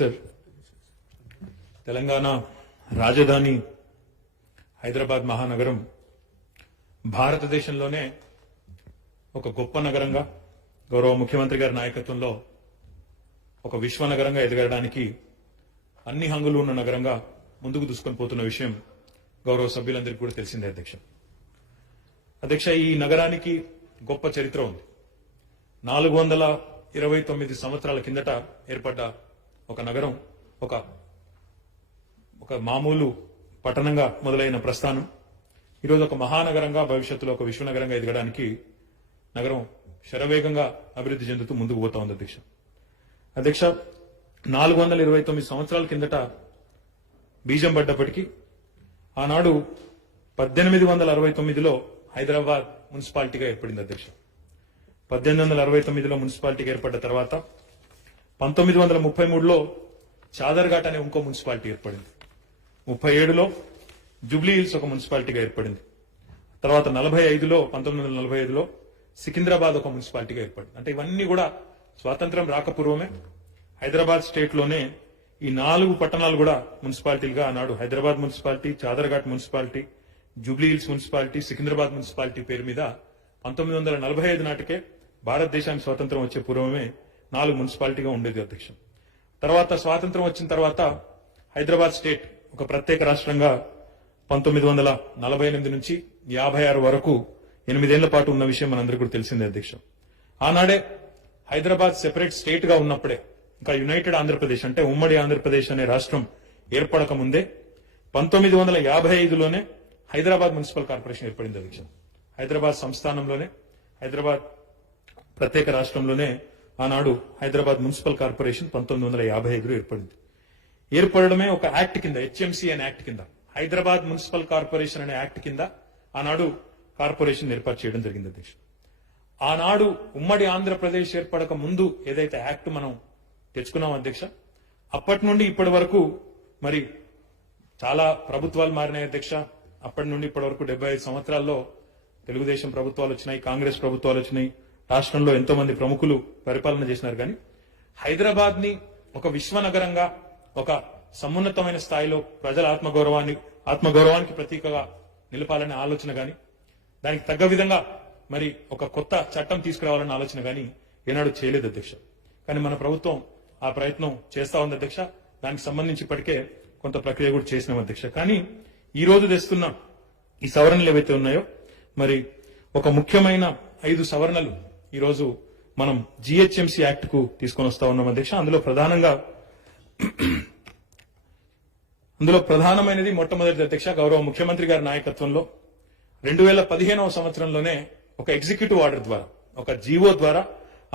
Sir, Telangana రాజధాని హైదరాబాద్ మహానగరం భారతదేశంలోనే ఒక గొప్ప నగరంగా గౌరవ ముఖ్యమంత్రి గారి నాయకత్వంలో ఒక విశ్వనగరంగా ఎదగడానికి అన్ని హంగులు ఉన్న నగరంగా ముందుకు దూసుకొని పోతున్న విషయం గౌరవ సభ్యులందరికీ కూడా తెలిసిందే అధ్యక్ష. ఈ నగరానికి గొప్ప చరిత్ర ఉంది. 429 సంవత్సరాల కిందట ఏర్పడ్డ ఒక నగరం ఒక మామూలు పట్టణంగా మొదలైన ప్రస్థానం ఈరోజు ఒక మహానగరంగా, భవిష్యత్తులో ఒక విశ్వనగరంగా ఎదగడానికి నగరం శరవేగంగా అభివృద్ధి చెందుతూ ముందుకు పోతా ఉంది అధ్యక్ష. 429 సంవత్సరాల కిందట బీజం పడ్డప్పటికీ ఆనాడు 1869లో హైదరాబాద్ మున్సిపాలిటీగా ఏర్పడింది అధ్యక్ష. 1869లో మున్సిపాలిటీగా ఏర్పడ్డ తర్వాత 1933లో చాదర్ఘాట్ అనే ఇంకో మున్సిపాలిటీ ఏర్పడింది. 37లో జూబ్లీ హిల్స్ ఒక మున్సిపాలిటీగా ఏర్పడింది. తర్వాత 1945లో సికింద్రాబాద్ ఒక మున్సిపాలిటీగా ఏర్పడింది. అంటే ఇవన్నీ కూడా స్వాతంత్ర్యం రాకపూర్వమే హైదరాబాద్ స్టేట్ లోనే ఈ 4 పట్టణాలు కూడా మున్సిపాలిటీలుగా ఆనాడు Hyderabad municipality, Chadarghat municipality, Jubilee Hills municipality, Secunderabad municipality పేరు మీద 1945 నాటికే భారతదేశానికి స్వాతంత్రం వచ్చే పూర్వమే 4 మున్సిపాలిటీగా ఉండేది అధ్యక్ష. తర్వాత స్వాతంత్రం వచ్చిన తర్వాత హైదరాబాద్ స్టేట్ ఒక ప్రత్యేక రాష్ట్రంగా 1948 నుంచి 56 వరకు 8 ఏళ్ల పాటు ఉన్న విషయం మనందరికీ కూడా తెలిసిందే అధ్యక్ష. ఆనాడే హైదరాబాద్ సెపరేట్ స్టేట్ గా ఉన్నప్పుడే, ఇంకా యునైటెడ్ ఆంధ్రప్రదేశ్ అంటే ఉమ్మడి ఆంధ్రప్రదేశ్ అనే రాష్ట్రం ఏర్పడక ముందే 1955లోనే హైదరాబాద్ మున్సిపల్ కార్పొరేషన్ ఏర్పడింది అధ్యక్ష. హైదరాబాద్ సంస్థానంలోనే, హైదరాబాద్ ప్రత్యేక రాష్ట్రంలోనే ఆనాడు హైదరాబాద్ మున్సిపల్ కార్పొరేషన్ 1955లో ఏర్పడింది. ఏర్పడమే ఒక యాక్ట్ కింద, హెచ్ఎంసీ అనే యాక్ట్ కింద, హైదరాబాద్ మున్సిపల్ కార్పొరేషన్ అనే యాక్ట్ కింద ఆనాడు కార్పొరేషన్ ఏర్పాటు చేయడం జరిగింది అధ్యక్ష. ఆనాడు ఉమ్మడి ఆంధ్రప్రదేశ్ ఏర్పడక ముందు ఏదైతే యాక్ట్ మనం తెచ్చుకున్నాం అధ్యక్ష, అప్పటి నుండి ఇప్పటి వరకు మరి చాలా ప్రభుత్వాలు మారినాయి అధ్యక్ష. అప్పటి నుండి ఇప్పటి వరకు 75 సంవత్సరాల్లో తెలుగుదేశం ప్రభుత్వాలు వచ్చినాయి, కాంగ్రెస్ ప్రభుత్వాలు వచ్చినాయి, రాష్ట్రంలో ఎంతో మంది ప్రముఖులు పరిపాలన చేసినారు. కానీ హైదరాబాద్ ని ఒక విశ్వనగరంగా, ఒక సమున్నతమైన స్థాయిలో ప్రజల ఆత్మగౌరవానికి ప్రతీకగా నిలపాలనే ఆలోచన గాని, దానికి తగ్గ విధంగా మరి ఒక కొత్త చట్టం తీసుకురావాలన్న ఆలోచన గాని ఏనాడు చేయలేదు అధ్యక్ష. కానీ మన ప్రభుత్వం ఆ ప్రయత్నం చేస్తా ఉంది అధ్యక్ష. దానికి సంబంధించి ఇప్పటికే కొంత ప్రక్రియ కూడా చేసినాం అధ్యక్ష. కానీ ఈ రోజు తెస్తున్న ఈ సవరణలు ఏవైతే ఉన్నాయో, మరి ఒక ముఖ్యమైన 5 సవరణలు ఈ రోజు మనం జిహెచ్ఎంసీ యాక్ట్ కు తీసుకొని వస్తా ఉన్నాం అధ్యక్ష. అందులో ప్రధానమైనది మొట్టమొదటి అధ్యక్ష, గౌరవ ముఖ్యమంత్రి గారి నాయకత్వంలో 2015వ సంవత్సరంలోనే ఒక ఎగ్జిక్యూటివ్ ఆర్డర్ ద్వారా, ఒక జీవో ద్వారా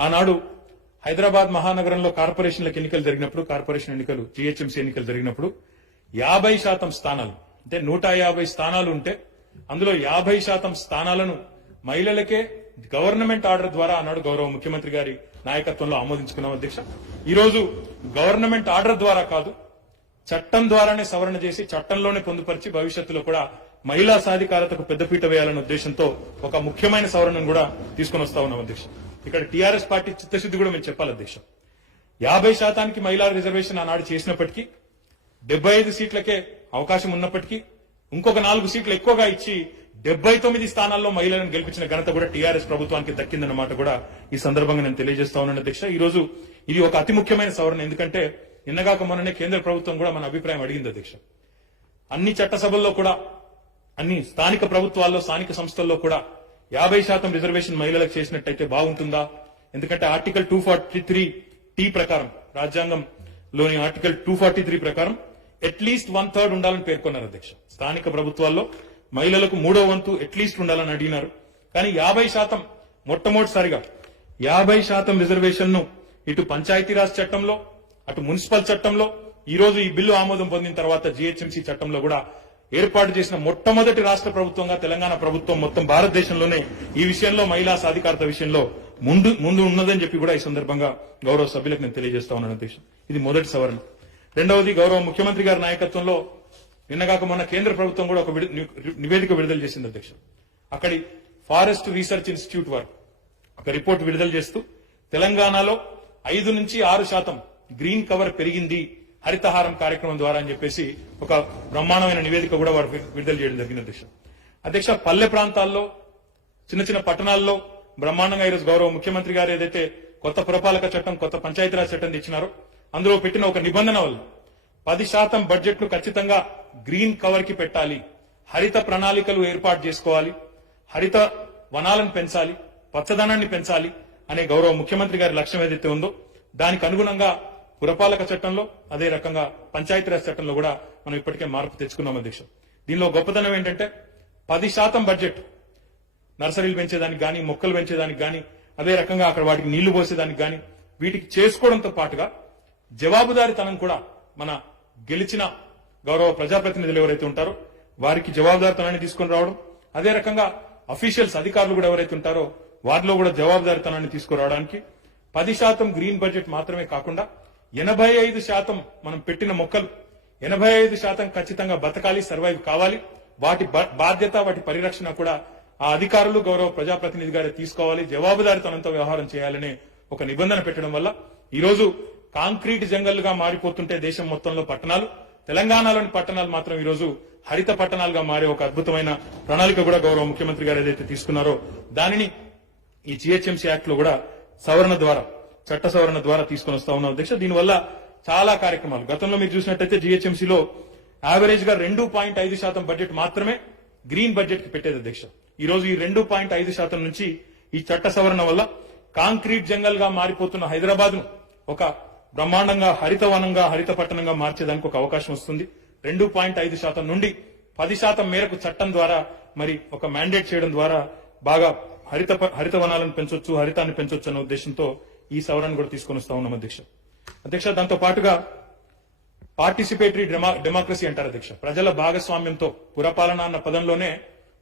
ఆనాడు హైదరాబాద్ మహానగరంలో కార్పొరేషన్లకు ఎన్నికలు జరిగినప్పుడు, కార్పొరేషన్ ఎన్నికలు జిహెచ్ఎంసీ ఎన్నికలు జరిగినప్పుడు 50% స్థానాలు, అంటే 150 స్థానాలు ఉంటే అందులో 50% స్థానాలను మహిళలకే గవర్నమెంట్ ఆర్డర్ ద్వారా ఆనాడు గౌరవ ముఖ్యమంత్రి గారి నాయకత్వంలో ఆమోదించుకున్నాం అధ్యక్ష. ఈరోజు గవర్నమెంట్ ఆర్డర్ ద్వారా కాదు, చట్టం ద్వారానే సవరణ చేసి చట్టంలోనే పొందుపరిచి భవిష్యత్తులో కూడా మహిళా సాధికారతకు పెద్దపీట వేయాలనే ఉద్దేశంతో ఒక ముఖ్యమైన సవరణను కూడా తీసుకుని వస్తా ఉన్నాం అధ్యక్ష. ఇక్కడ టీఆర్ఎస్ పార్టీ చిత్తశుద్ధి కూడా మేము చెప్పాలి అధ్యక్ష. 50% మహిళా రిజర్వేషన్ ఆనాడు చేసినప్పటికీ, 75 సీట్లకే అవకాశం ఉన్నప్పటికీ ఇంకొక 4 సీట్లు ఎక్కువగా ఇచ్చి 79 స్థానాల్లో మహిళలను గెలిపించిన ఘనత కూడా టీఆర్ఎస్ ప్రభుత్వానికి దక్కిందన్నమాట కూడా ఈ సందర్భంగా నేను తెలియజేస్తా ఉన్నాను అధ్యక్ష. ఈ రోజు ఇది ఒక అతి ముఖ్యమైన సవరణ. ఎందుకంటే నిన్నగాక మొన్ననే కేంద్ర ప్రభుత్వం కూడా మన అభిప్రాయం అడిగింది అధ్యక్ష. అన్ని చట్టసభల్లో కూడా, అన్ని స్థానిక ప్రభుత్వాల్లో, స్థానిక సంస్థల్లో కూడా 50% రిజర్వేషన్ మహిళలకు చేసినట్టయితే బాగుంటుందా? ఎందుకంటే ఆర్టికల్ 243T ప్రకారం, రాజ్యాంగంలోని ఆర్టికల్ 243 ప్రకారం అట్లీస్ట్ 1/3 ఉండాలని పేర్కొన్నారు అధ్యక్ష. స్థానిక ప్రభుత్వాల్లో మహిళలకు 3వ వంతు అట్లీస్ట్ ఉండాలని అడిగినారు. కానీ 50% మొట్టమొదటిసారిగా 50% రిజర్వేషన్ ను ఇటు పంచాయతీరాజ్ చట్టంలో, అటు మున్సిపల్ చట్టంలో, ఈ రోజు ఈ బిల్లు ఆమోదం పొందిన తర్వాత జిహెచ్ఎంసీ చట్టంలో కూడా ఏర్పాటు చేసిన మొట్టమొదటి రాష్ట్ర ప్రభుత్వంగా తెలంగాణ ప్రభుత్వం మొత్తం భారతదేశంలోనే ఈ విషయంలో, మహిళా సాధికారత విషయంలో ముందు ఉన్నదని చెప్పి కూడా ఈ సందర్భంగా గౌరవ సభ్యులకు నేను తెలియజేస్తా ఉన్నాను అధ్యక్ష. ఇది మొదటి సవరణ. రెండవది, గౌరవ ముఖ్యమంత్రి గారి నాయకత్వంలో నిన్నగాక మొన్న కేంద్ర ప్రభుత్వం కూడా ఒక నివేదిక విడుదల చేసింది అధ్యక్ష. అక్కడి ఫారెస్ట్ రీసెర్చ్ ఇన్స్టిట్యూట్ వారు ఒక రిపోర్ట్ విడుదల చేస్తూ తెలంగాణలో 5 నుంచి 6% గ్రీన్ కవర్ పెరిగింది హరితహారం కార్యక్రమం ద్వారా అని చెప్పేసి ఒక బ్రహ్మాండమైన నివేదిక కూడా వారు విడుదల చేయడం జరిగింది అధ్యక్ష. అధ్యక్ష, పల్లె ప్రాంతాల్లో చిన్న చిన్న పట్టణాల్లో బ్రహ్మాండంగా ఈరోజు గౌరవ ముఖ్యమంత్రి గారు ఏదైతే కొత్త పురపాలక చట్టం, కొత్త పంచాయతీరాజ్ చట్టం తెచ్చినారో అందులో పెట్టిన ఒక నిబంధన వల్ల 10% బడ్జెట్ ను ఖచ్చితంగా గ్రీన్ కవర్ కి పెట్టాలి, హరిత ప్రణాళికలు ఏర్పాటు చేసుకోవాలి, హరిత వనాలను పెంచాలి, పచ్చదనాన్ని పెంచాలి అనే గౌరవ ముఖ్యమంత్రి గారి లక్ష్యం ఏదైతే ఉందో దానికి అనుగుణంగా పురపాలక చట్టంలో అదే రకంగా పంచాయతీరాజ్ చట్టంలో కూడా మనం ఇప్పటికే మార్పు తెచ్చుకున్నాం అధ్యక్ష. దీనిలో గొప్పతనం ఏంటంటే 10% బడ్జెట్ నర్సరీలు పెంచేదానికి గాని, మొక్కలు పెంచేదానికి గాని, అదే రకంగా అక్కడ వాటికి నీళ్లు పోసేదానికి గాని వీటికి చేసుకోవడంతో పాటుగా జవాబుదారీతనం కూడా మన గెలిచిన గౌరవ ప్రజాప్రతినిధులు ఎవరైతే ఉంటారో వారికి జవాబుదారీతనాన్ని తీసుకొని రావడం, అదే రకంగా అఫీషియల్స్ అధికారులు కూడా ఎవరైతే ఉంటారో వారిలో కూడా జవాబుదారీతనాన్ని తీసుకురావడానికి 10% గ్రీన్ బడ్జెట్ మాత్రమే కాకుండా 85% మనం పెట్టిన మొక్కలు 85% ఖచ్చితంగా బతకాలి, సర్వైవ్ కావాలి. వాటి బాధ్యత, వాటి పరిరక్షణ కూడా ఆ అధికారులు గౌరవ ప్రజాప్రతినిధి గారే తీసుకోవాలి, జవాబుదారీతనంతో వ్యవహారం చేయాలనే ఒక నిబంధన పెట్టడం వల్ల ఈ రోజు కాంక్రీట్ జంగల్గా మారిపోతుంటే దేశం మొత్తంలో పట్టణాలు, తెలంగాణలోని పట్టణాలు మాత్రం ఈ రోజు హరిత పట్టణాలుగా మారే ఒక అద్భుతమైన ప్రణాళిక కూడా గౌరవ ముఖ్యమంత్రి గారు ఏదైతే తీసుకున్నారో దానిని ఈ జీహెచ్ఎంసీ యాక్ట్ లో కూడా సవరణ ద్వారా, చట్ట సవరణ ద్వారా తీసుకుని వస్తా ఉన్నాం అధ్యక్ష. దీనివల్ల చాలా కార్యక్రమాలు గతంలో మీరు చూసినట్టయితే జీహెచ్ఎంసీలో యావరేజ్ గా 2.5% బడ్జెట్ మాత్రమే గ్రీన్ బడ్జెట్ కి పెట్టేది అధ్యక్ష. ఈ రోజు ఈ 2.5% నుంచి ఈ చట్ట సవరణ వల్ల కాంక్రీట్ జంగల్ గా మారిపోతున్న హైదరాబాద్ ను ఒక బ్రహ్మాండంగా హరితవనంగా, హరిత పట్టణంగా మార్చేదానికి ఒక అవకాశం వస్తుంది. 2.5% నుండి 10% మేరకు చట్టం ద్వారా మరి ఒక మ్యాండేట్ చేయడం ద్వారా బాగా హరిత వనాలను పెంచొచ్చు, హరితాన్ని పెంచొచ్చు అనే ఉద్దేశంతో ఈ సవరణ కూడా తీసుకొని వస్తా ఉన్నాం అధ్యక్ష. అధ్యక్ష, దాంతో పాటుగా పార్టిసిపేటరీ డెమోక్రసీ అంటారు అధ్యక్ష. ప్రజల భాగస్వామ్యంతో పురపాలన అన్న పదంలోనే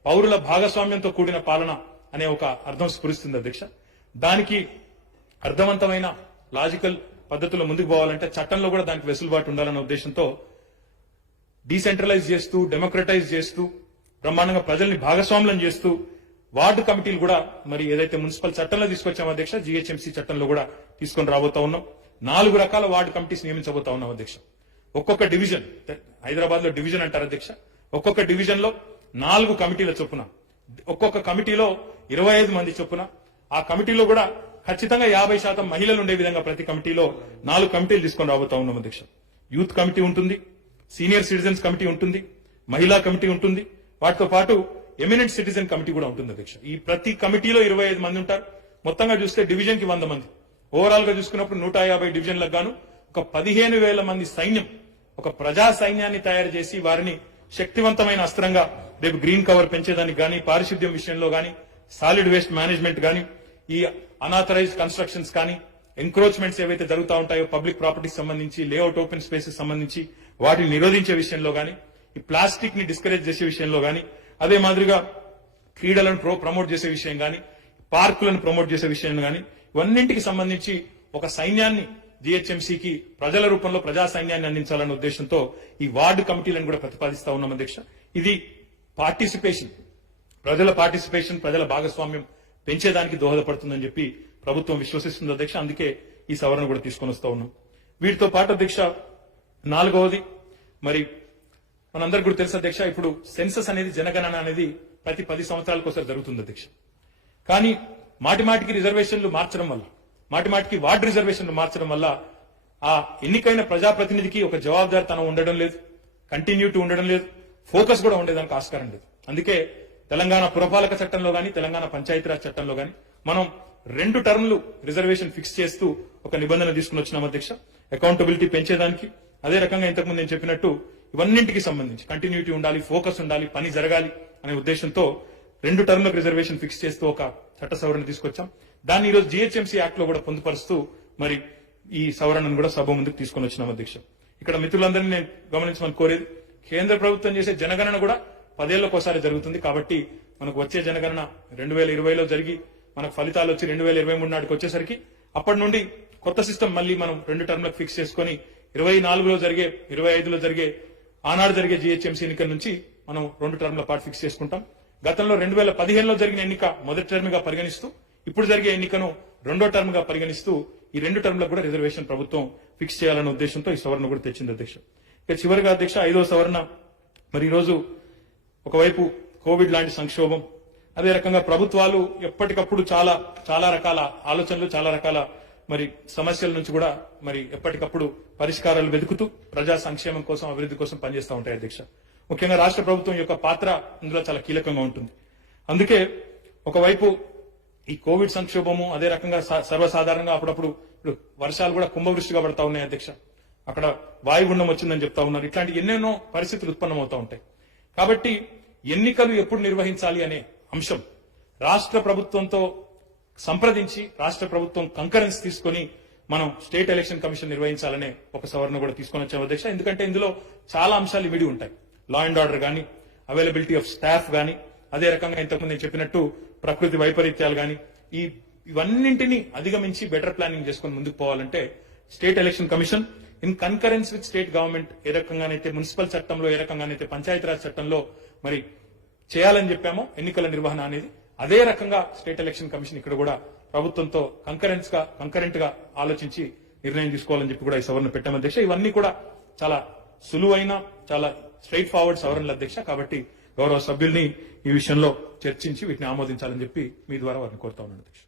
పౌరుల భాగస్వామ్యంతో కూడిన పాలన అనే ఒక అర్థం స్ఫురిస్తుంది అధ్యక్ష. దానికి అర్థవంతమైన లాజికల్ పద్ధతిలో ముందుకు పోవాలంటే చట్టంలో కూడా దానికి వెసులుబాటు ఉండాలన్న ఉద్దేశంతో డీసెంట్రలైజ్ చేస్తూ, డెమోక్రటైజ్ చేస్తూ, బ్రహ్మాండంగా ప్రజల్ని భాగస్వామ్యం చేస్తూ వార్డు కమిటీలు కూడా మరి ఏదైతే మున్సిపల్ చట్టంలో తీసుకొచ్చామో అధ్యక్ష, జీహెచ్ఎంసీ చట్టంలో కూడా తీసుకొని రాబోతా ఉన్నాం. 4 రకాల వార్డు కమిటీస్ నియమించబోతా ఉన్నాం అధ్యక్ష. ఒక్కొక్క డివిజన్, హైదరాబాద్ లో డివిజన్ అంటారు అధ్యక్ష, ఒక్కొక్క డివిజన్ లో 4 కమిటీల చొప్పున, ఒక్కొక్క కమిటీలో 25 మంది చొప్పున, ఆ కమిటీలో కూడా ఖచ్చితంగా 50% మహిళలు ఉండే విధంగా ప్రతి కమిటీలో 4 కమిటీలు తీసుకొని రాబోతా ఉన్నాం అధ్యక్ష. యూత్ కమిటీ ఉంటుంది, సీనియర్ సిటిజన్స్ కమిటీ ఉంటుంది, మహిళా కమిటీ ఉంటుంది, వాటితో పాటు ఎమినెంట్ సిటిజన్ కమిటీ కూడా ఉంటుంది అధ్యక్ష. ఈ ప్రతి కమిటీలో 25 మంది ఉంటారు. మొత్తంగా చూస్తే డివిజన్ కి 100 మంది, ఓవరాల్ గా చూసుకున్నప్పుడు 150 డివిజన్లకు గాను ఒక 15,000 మంది సైన్యం, ఒక ప్రజా సైన్యాన్ని తయారు చేసి వారిని శక్తివంతమైన అస్త్రంగా రేపు గ్రీన్ కవర్ పెంచేదానికి గానీ, పారిశుద్ధ్యం విషయంలో గానీ, సాలిడ్ వేస్ట్ మేనేజ్మెంట్ గానీ, ఈ అనాథరైజ్ కన్స్ట్రక్షన్స్ కానీ, ఎంక్రోచ్మెంట్స్ ఏవైతే జరుగుతూ ఉంటాయో పబ్లిక్ ప్రాపర్టీకి సంబంధించి, లేఅవుట్ ఓపెన్ స్పేసెస్ సంబంధించి వాటిని నిరోధించే విషయంలో గానీ, ఈ ప్లాస్టిక్ ని డిస్కరేజ్ చేసే విషయంలో గానీ, అదే మాదిరిగా క్రీడలను ప్రమోట్ చేసే విషయం గానీ, పార్కులను ప్రమోట్ చేసే విషయం గానీ, ఇవన్నింటికి సంబంధించి ఒక సైన్యాన్ని జీహెచ్ఎంసీకి ప్రజల రూపంలో ప్రజా సైన్యాన్ని అందించాలన్న ఉద్దేశంతో ఈ వార్డు కమిటీలను కూడా ప్రతిపాదిస్తా ఉన్నాం అధ్యక్ష. ఇది పార్టిసిపేషన్, ప్రజల భాగస్వామ్యం పెంచేదానికి దోహదపడుతుందని చెప్పి ప్రభుత్వం విశ్వసిస్తుంది అధ్యక్ష. అందుకే ఈ సవరణ కూడా తీసుకొని వస్తా ఉన్నాం. వీటితో పాటు అధ్యక్ష 4వది, మరి మనందరికీ కూడా తెలుసు అధ్యక్ష, ఇప్పుడు సెన్సస్ అనేది, జనగణన అనేది ప్రతి 10 సంవత్సరాలకు ఒకసారి జరుగుతుంది అధ్యక్ష. కానీ మాటిమాటికి రిజర్వేషన్లు మార్చడం వల్ల, మాటిమాటికి వార్డు రిజర్వేషన్లు మార్చడం వల్ల ఆ ఎన్నికైన ప్రజాప్రతినిధికి ఒక జవాబుదారితనం ఉండడం లేదు, కంటిన్యూటీ ఉండడం లేదు, ఫోకస్ కూడా ఉండేదానికి ఆస్కారం లేదు. అందుకే తెలంగాణ పురపాలక చట్టంలో గానీ, తెలంగాణ పంచాయతీరాజ్ చట్టంలో గానీ మనం 2 టర్మ్లు రిజర్వేషన్ ఫిక్స్ చేస్తూ ఒక నిబంధన తీసుకుని వచ్చినాం అధ్యక్ష. అకౌంటబిలిటీ పెంచేదానికి, అదే రకంగా ఇంతకుముందు నేను చెప్పినట్టు ఇవన్నింటికి సంబంధించి కంటిన్యూటీ ఉండాలి, ఫోకస్ ఉండాలి, పని జరగాలి అనే ఉద్దేశంతో 2 టర్మ్లకు రిజర్వేషన్ ఫిక్స్ చేస్తూ ఒక చట్ట సవరణ తీసుకొచ్చాం. దాన్ని ఈరోజు జీహెచ్ఎంసీ యాక్ట్ లో కూడా పొందుపరుస్తూ మరి ఈ సవరణను కూడా సభ ముందుకు తీసుకొని వచ్చినాం అధ్యక్ష. ఇక్కడ మిత్రులందరినీ నేను గమనించమని కోరేది, కేంద్ర ప్రభుత్వం చేసే జనగణన కూడా 10 ఏళ్లకోసారి జరుగుతుంది. కాబట్టి మనకు వచ్చే జనగణన 2020లో జరిగి మనకు ఫలితాలు వచ్చి 2023 నాటికి వచ్చేసరికి అప్పటి నుండి కొత్త సిస్టమ్ మళ్ళీ మనం 2 టర్మ్లకు ఫిక్స్ చేసుకుని 24లో జరిగే, 25లో జరిగే, ఆనాడు జరిగే జీహెచ్ఎంసీ ఎన్నికల నుంచి మనం 2 టర్మ్ల పాటు ఫిక్స్ చేసుకుంటాం. గతంలో 2015లో జరిగిన ఎన్నిక మొదటి టర్మ్ గా పరిగణిస్తూ, ఇప్పుడు జరిగే ఎన్నికను 2వ టర్మ్ గా పరిగణిస్తూ ఈ 2 టర్మ్లకు కూడా రిజర్వేషన్ ప్రభుత్వం ఫిక్స్ చేయాలనే ఉద్దేశంతో ఈ సవరణ కూడా తెచ్చింది అధ్యక్ష. ఇక చివరిగా అధ్యక్ష 5వ సవరణ, మరి ఈరోజు ఒకవైపు కోవిడ్ లాంటి సంక్షోభం, అదే రకంగా ప్రభుత్వాలు ఎప్పటికప్పుడు చాలా రకాల ఆలోచనలు, చాలా రకాల మరి సమస్యల నుంచి కూడా మరి ఎప్పటికప్పుడు పరిష్కారాలు వెతుకుతూ ప్రజా సంక్షేమం కోసం, అభివృద్ధి కోసం పనిచేస్తూ ఉంటాయి అధ్యక్ష. ముఖ్యంగా రాష్ట్ర ప్రభుత్వం యొక్క పాత్ర ఇందులో చాలా కీలకంగా ఉంటుంది. అందుకే ఒకవైపు ఈ కోవిడ్ సంక్షోభము, అదే రకంగా సర్వసాధారణంగా అప్పుడప్పుడు వర్షాలు కూడా కుంభవృష్టిగా పడతా ఉన్నాయి అధ్యక్ష. అక్కడ వాయుగుండం వచ్చిందని చెప్తా ఉన్నారు. ఇట్లాంటి ఎన్నెన్నో పరిస్థితులు ఉత్పన్నమవుతా ఉంటాయి. కాబట్టి ఎన్నికలు ఎప్పుడు నిర్వహించాలి అనే అంశం రాష్ట్ర ప్రభుత్వంతో సంప్రదించి రాష్ట్ర ప్రభుత్వం కంకరెన్స్ తీసుకొని మనం స్టేట్ ఎలక్షన్ కమిషన్ నిర్వహించాలనే ఒక సవరణ కూడా తీసుకొని వచ్చాం అధ్యక్ష. ఎందుకంటే ఇందులో చాలా అంశాలు ఇమిడి ఉంటాయి. లా అండ్ ఆర్డర్ గానీ, అవైలబిలిటీ ఆఫ్ స్టాఫ్ గానీ, అదే రకంగా ఇంతకుముందు నేను చెప్పినట్టు ప్రకృతి వైపరీత్యాలు గానీ, ఇవన్నింటినీ అధిగమించి బెటర్ ప్లానింగ్ చేసుకుని ముందుకు పోవాలంటే state election commission in concurrence with state government ఏ రకంగానైతే మున్సిపల్ చట్టంలో, ఏ రకంగానైతే పంచాయతీరాజ్ చట్టంలో మరి చేయాలని చెప్పామో ఎన్నికల నిర్వహణ అనేది, అదే రకంగా స్టేట్ ఎలక్షన్ కమిషన్ ఇక్కడ కూడా ప్రభుత్వంతో కంకరెంట్ గా ఆలోచించి నిర్ణయం తీసుకోవాలని చెప్పి కూడా ఈ సవరణ పెట్టాం అధ్యక్ష. ఇవన్నీ కూడా చాలా సులువైన, చాలా స్ట్రైట్ ఫార్వర్డ్ సవరణలు అధ్యక్ష. కాబట్టి గౌరవ సభ్యుల్ని ఈ విషయంలో చర్చించి వీటిని ఆమోదించాలని చెప్పి మీ ద్వారా వారిని కోరుతా ఉన్నాను అధ్యక్ష.